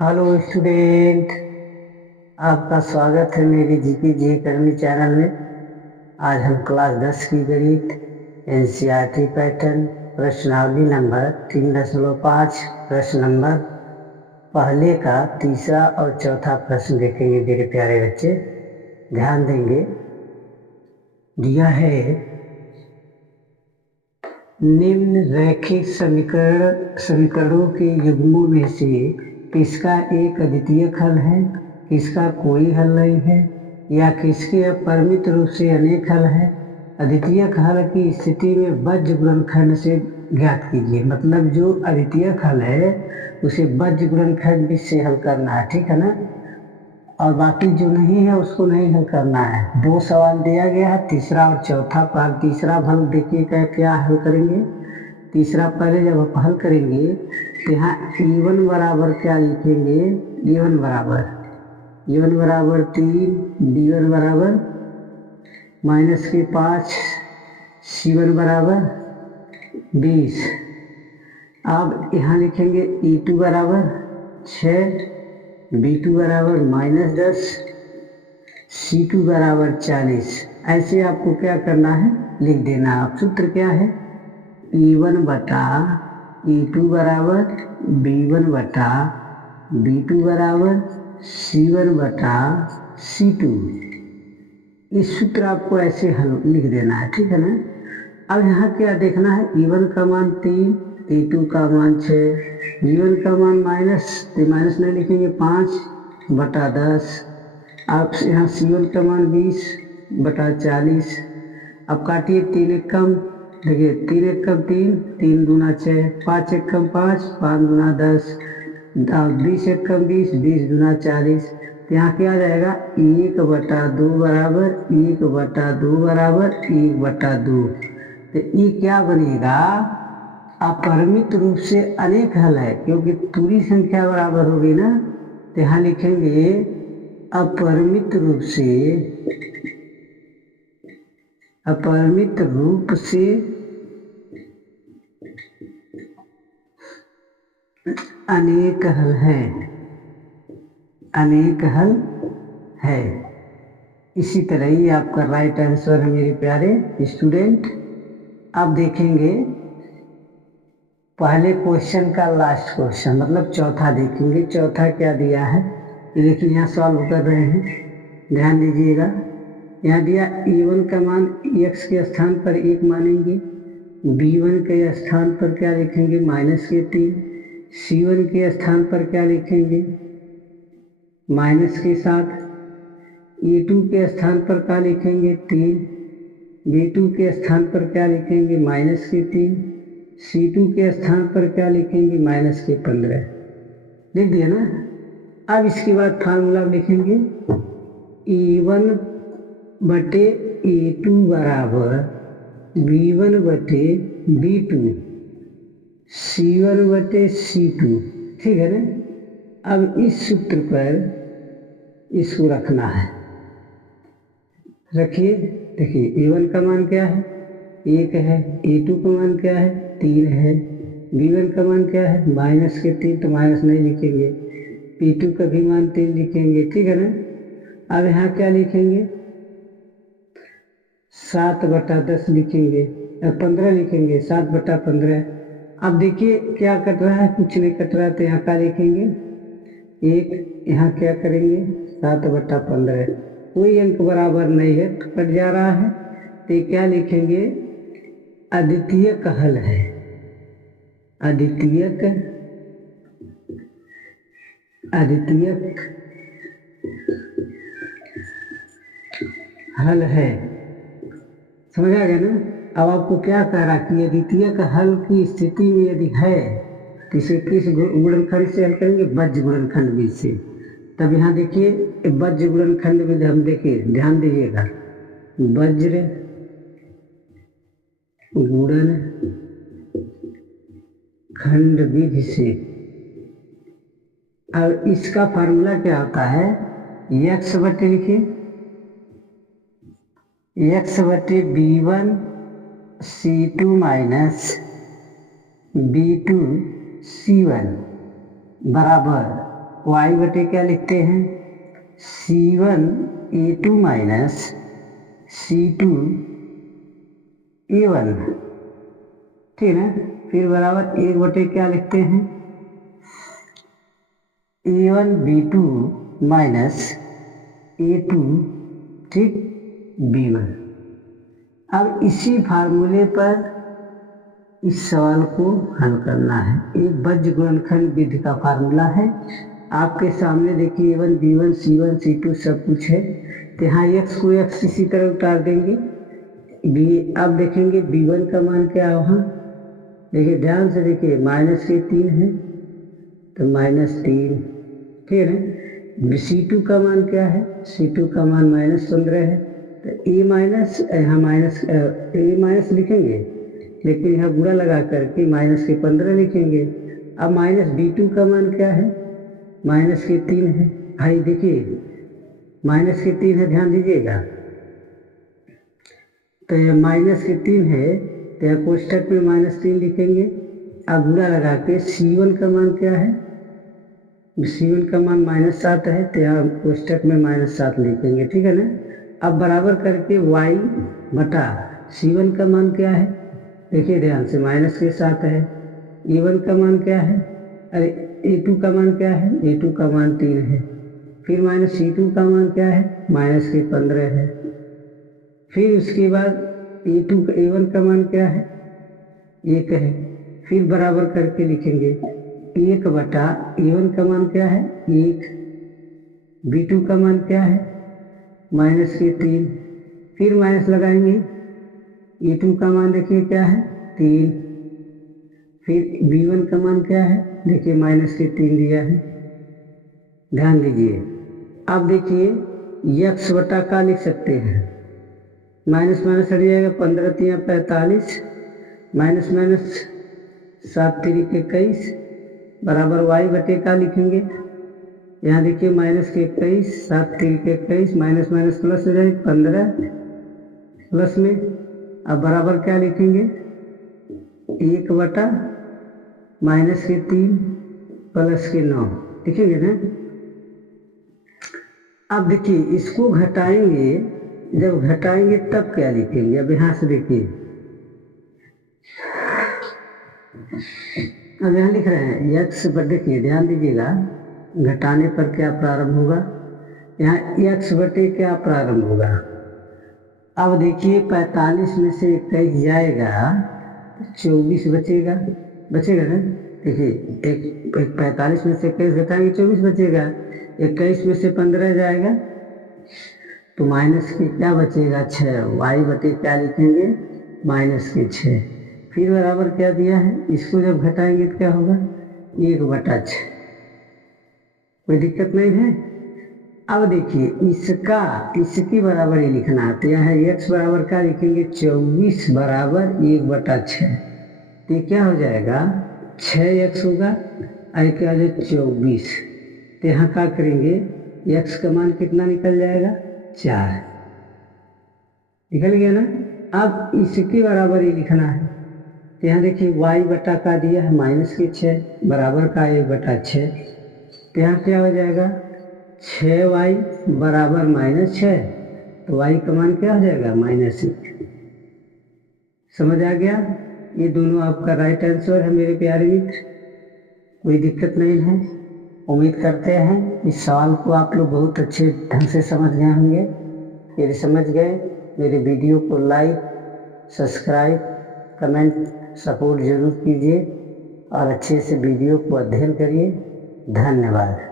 Hello student, आपका स्वागत है मेरी जीके जी अकेडमी चैनल में। आज हम क्लास 10 की गणित एनसीईआरटी पैटर्न प्रश्नावली नंबर 3.5 प्रश्न नंबर पहले का तीसरा और चौथा प्रश्न देखेंगे। मेरे प्यारे बच्चे ध्यान देंगे। दिया है निम्न रैखिक समीकरणों के युग्मों में से किसका एक अद्वितीय हल है, किसका कोई हल नहीं है, या किसके अपरिमित रूप से अनेक हल है। अद्वितीय हल की स्थिति में बज्र गुणनखंड से ज्ञात कीजिए। मतलब जो अद्वितीय हल है उसे बज्र गुणनखंड से हल करना है, ठीक है ना। और बाकी जो नहीं है उसको नहीं हल करना है। दो सवाल दिया गया है, तीसरा और चौथा भाग। तीसरा भाग देखिए क्या हल करेंगे। तीसरा पहले जब आप हल करेंगे तो यहाँ E1 बराबर क्या लिखेंगे। E1 बराबर 3, D1 बराबर -5, C1 बराबर 20। अब यहाँ लिखेंगे E2 बराबर 6, B2 बराबर -10, C2 बराबर 40। ऐसे आपको क्या करना है, लिख देना। आप सूत्र क्या है, E1 बटा E2 बराबर B1 बटा B2 बराबर C1 बटा C2। इस सूत्र आपको ऐसे हल लिख देना है, ठीक है ना। अब यहाँ क्या देखना है, E1 का मान 3, E2 का मान 6, B1 का मान माइनस नहीं लिखेंगे 5 बटा 10। आप यहाँ C1 का मान 20 बटा 40। अब काटिए, 3 एक कम, देखिए 3 एक कम 3, 3 दूना 6, 5 एक कम 5, 5 दूना 10, 20 एक कम 20, 20 दूना 40। तो यहाँ क्या आ जाएगा, 1/2 बराबर 1/2 बराबर 1/2। तो ये क्या बनेगा, अपरिमित रूप से अनेक हल है, क्योंकि पूरी संख्या बराबर होगी ना। तो यहाँ लिखेंगे अपरिमित रूप से अनेक हल है। इसी तरह ही आपका राइट आंसर है मेरे प्यारे स्टूडेंट। अब देखेंगे पहले क्वेश्चन का लास्ट क्वेश्चन, मतलब चौथा देखेंगे। चौथा क्या दिया है ये देखिए, यहाँ सॉल्व कर रहे हैं, ध्यान दीजिएगा। यहाँ दिया E1 का मान x के स्थान पर 1 मानेंगे, B1 के स्थान पर क्या लिखेंगे -3, C1 के स्थान पर क्या लिखेंगे -7, E2 के स्थान पर क्या लिखेंगे 3, B2 के स्थान पर क्या लिखेंगे -3, C2 के स्थान पर क्या लिखेंगे -15। लिख दिया ना। अब इसके बाद फार्मूला लिखेंगे E1 बटे E2 बराबर B1 बटे B2, C1 बटे C2, ठीक है ना। अब इस सूत्र पर इसको रखना है, रखिए। देखिए E1 का मान क्या है 1 है, E2 का मान क्या है 3 है, B1 का मान क्या है -3, तो माइनस नहीं लिखेंगे। P2 का भी मान 3 लिखेंगे, ठीक है ना। अब यहाँ क्या लिखेंगे 7/10 लिखेंगे, 15 लिखेंगे, 7/15। अब देखिए क्या कट रहा है, कुछ नहीं कट रहा, तो यहाँ क्या लिखेंगे 1। यहाँ क्या करेंगे 7/15, कोई अंक बराबर नहीं है, कट जा रहा है। तो क्या लिखेंगे, अद्वितीय हल है, अद्वितीय हल है। समझ आ गया ना। अब आपको क्या कह रहा कि अद्वितीय हल की स्थिति में यदि है तो इसे किस गुणनखंड से हल करेंगे, बज्र गुणनखंड में से। तब यहाँ देखिए बज्र गुणनखंड में हम देखिए, ध्यान दीजिएगा, वज्र गुणन खंड विधि से। अब इसका फार्मूला क्या होता है, x बटे लिखिए, x बटे B1 C2 B2 C1 बराबर y बटे क्या लिखते हैं, C1A2 माइनस C2A1, ठीक है। फिर बराबर 1 बटे क्या लिखते हैं, A1B2 माइनस A2, ठीक, B1। अब इसी फार्मूले पर इस सवाल को हल करना है। एक बज्र गुणनखंड विधि का फार्मूला है आपके सामने, देखिए A1 B1 C1 C2 सब कुछ है। तो यहाँ x को x इसी तरह उतार देंगे। अब देखेंगे B1 का मान क्या है, वहाँ देखिए ध्यान से देखिए, माइनस के 3 है तो -3, ठीक है। C2 का मान क्या है, C2 का मान -15 है, तो A माइनस लिखेंगे, लेकिन यहाँ बुरा लगा करके -15 लिखेंगे। अब -B2 का मान क्या है, -3 है। भाई देखिए -3 है, ध्यान दीजिएगा। तो ये -3 है तो यह कोष्टक में -3 लिखेंगे। अब बुरा लगा के C1 का मान क्या है, C1 का मान -7 है, तो यहाँ कोष्टक में -7 लिखेंगे, ठीक है ना। अब बराबर करके y बटा C1 का मान क्या है, देखिए ध्यान से, माइनस के साथ है। A1 का मान क्या है, अरे A2 का मान क्या है, A2 का मान 3 है। फिर -C2 का मान क्या है, -15 है। फिर उसके बाद A1 का मान क्या है, 1 है। फिर बराबर करके लिखेंगे 1 बटा A1 का मान क्या है, 1, B2 का मान क्या है, -3। फिर माइनस लगाएंगे, A2 का मान देखिए क्या है, 3। फिर B1 का मान क्या है, देखिए -3 दिया है, ध्यान दीजिए। अब देखिए x बटा का लिख सकते हैं, माइनस माइनस हट जाएगा, 15 3 45, -7 3 21 बराबर y बटे का लिखेंगे। यहाँ देखिए -21, 7 3 21, माइनस माइनस प्लस हो जाएगा, 15 प्लस में। अब बराबर क्या लिखेंगे, 1 बटा -3 प्लस के 9 लिखेंगे ना। अब देखिए इसको घटाएंगे, जब घटाएंगे तब क्या लिखेंगे, अब यहाँ से देखिए, अब यहाँ लिख रहे हैं x पर, देखिए ध्यान दीजिएगा, घटाने पर क्या प्रारंभ होगा, यहाँ x बटे क्या प्रारंभ होगा। अब देखिए 45 में से 21 जाएगा, 24 बचेगा ना। देखिए एक 45 में से 21 घटाएंगे, 24 बचेगा। 21 में से 15 जाएगा तो माइनस के क्या बचेगा, 6। y बटे क्या लिखेंगे, -6। फिर बराबर क्या दिया है, इसको जब घटाएंगे तो क्या होगा, 1 बटा 6। कोई दिक्कत नहीं है। अब देखिए इसकी बराबर ही लिखना है, तो यहाँ x बराबर क्या लिखेंगे, 24 बराबर 1 बटा 6। तो ये क्या हो जाएगा, 6x होगा, आई क्या हो जाए 24। तो यहाँ क्या करेंगे, x का मान कितना निकल जाएगा, 4 निकल गया ना। अब इसकी बराबर ही लिखना है, तो यहाँ देखिए y बटा का दिया है -6 बराबर का 1 बटा 6। तो यहाँ क्या हो जाएगा, 6y बराबर -6, तो y का मान क्या हो जाएगा, -1। समझ आ गया। ये दोनों आपका राइट आंसर है मेरे प्यारे मित्र, कोई दिक्कत नहीं है। उम्मीद करते हैं इस सवाल को आप लोग बहुत अच्छे ढंग से समझ गए होंगे। यदि समझ गए, मेरे वीडियो को लाइक, सब्सक्राइब, कमेंट, सपोर्ट जरूर कीजिए और अच्छे से वीडियो को अध्ययन करिए। धन्यवाद।